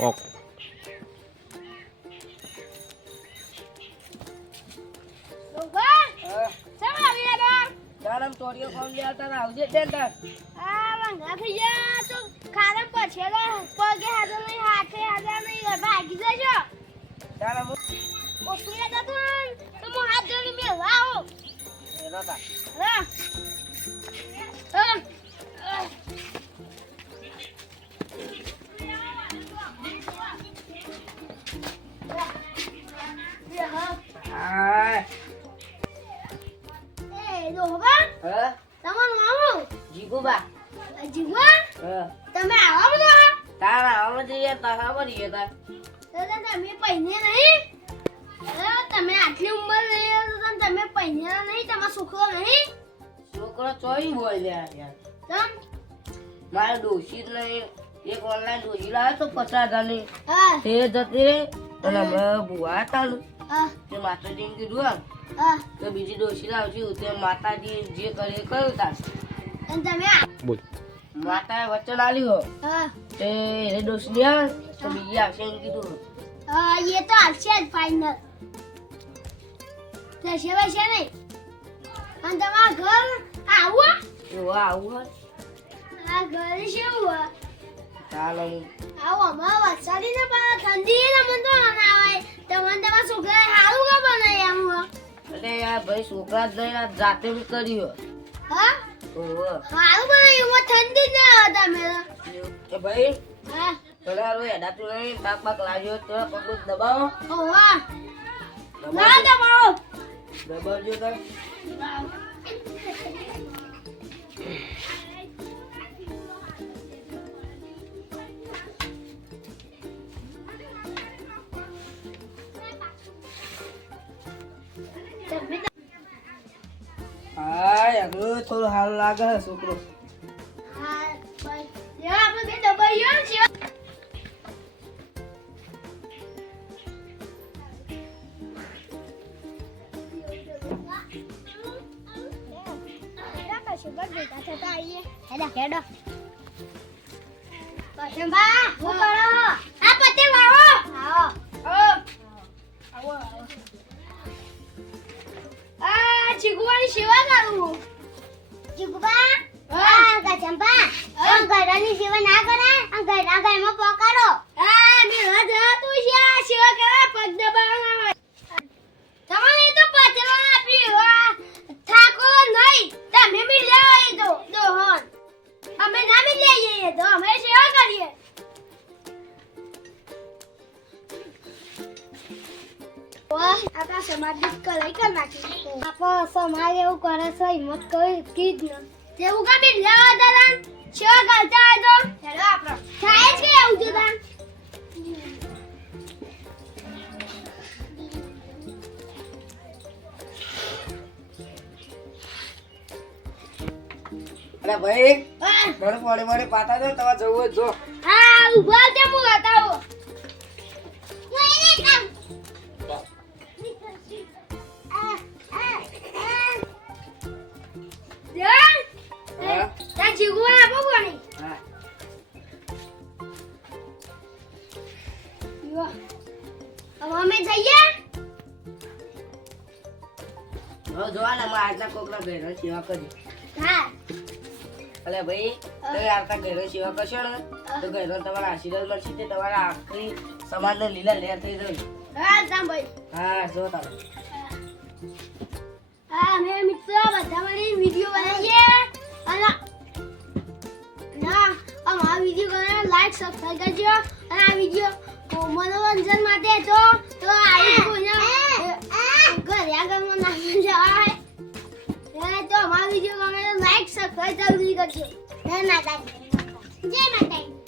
okay દાડમ તોડિયો કોણ લે આવતા આવજે ટેન્ડર વંગા થઈ ગયા તો ખાને પછેલો પગે હાથે નહીં હાથે નહીં ભાગી જજો દાડમ ઓસુયા જતો તો મો હાથ જોડી મે લાવો એનો તા હા હા હા એ દોબા હા તમારું નામ જીગુબા જીવા હા તમે આવો બધો તારા આમ જઈએ તારા બની ગયા દાદા તમે પૈને નહીં તમે આટલી ઉંમર રહી તો તમે પૈને નહીં તમારો છોકરો નહીં છોકરો ચોઈ બોલ યાર તમ મારે ડોશી જ નહીં એક ઓનલાઈન ડોશી લાવ્યો તો 50,000 ની હા તે જતી રે અને હમણાં બુવા હતા હા તે માતાજીને કીધું આમ હા તો બીજી ડોશી લાવશું તે માતાજી જે કરે એ કર્યું તાર અને તમે બોલ માતાએ વચન આલ્યું હા તે એ ડોશી આવે તો બીજી આવશે એમ કીધું ये तो अच्छे है फाइनल कैसे वैसे नहीं हम तुम्हारा घर आवा એવો આવું હોય आ घर से हुआ ચાલો आओ हमारा वसाली ना पड़ा ठंडी ना मन तो ना आए तो मन तुम्हारा सुखला हालू का बनाया हम એટલે યાર ભાઈ છોકરા જ નહીં આ જાતે બી કર્યું हाँ ઓહો हालू बनाया वो ठंडी ना होता मेरा એ ભાઈ हाँ તમારો એડાતું નહીં તાક બાક લાગ્યો તો પગ દબાવો ओ वाह ना दबाओ દબાવજો તો હા યાર થોડું હાલ લાગે છે છોકરો हाँ भाई ये आप लोग दबाइयो जी અમે ના મિલી જઈએ તો અમે સેવા કરીએ આપણા સમાજ કરાઈ કર નાખી આપણો સમાજ એવું કરે છે હિંમત કરી કી જ ન તેવું કા બી લેવા દાદા સેવા કરતા હોય તો હેલો આપણો થાય છે એવું તો દાન અરે ભાઈ હા મને મોડે પાતા દો તમારે જવું હોય જો હા ઉભા તે હું બતાવો હા તા જીગુઆ આપો કોની હા યો હવે અમે જઈએ જો જોવા ને અમારા આજના કોકના ઘરે સેવા કરી હા અલે ભાઈ તમે આવતા ઘરે સેવા કરશો ને તો ઘરનો તમારા આશીર્વાદ મળશે તે તમારા આખરી સમાજને લીલા લહેર થઈ જશે હા સાંભળ હા જો તમે હા અમે મિત્રો બધા મળી વિડિયો બનાવીએ અને ના અમારા વિડિયો ગમે લાઈક સબસ્ક્રાઇબ કરજો અને આ વિડિયો મનોરંજન માટે તો આવી કોઈને ઘરે આગળ ના જવાય તો અમારા વિડિયો ગમે લાઈક સબસ્ક્રાઇબ જરૂરી કરજો જય માતાજી જય માતાજી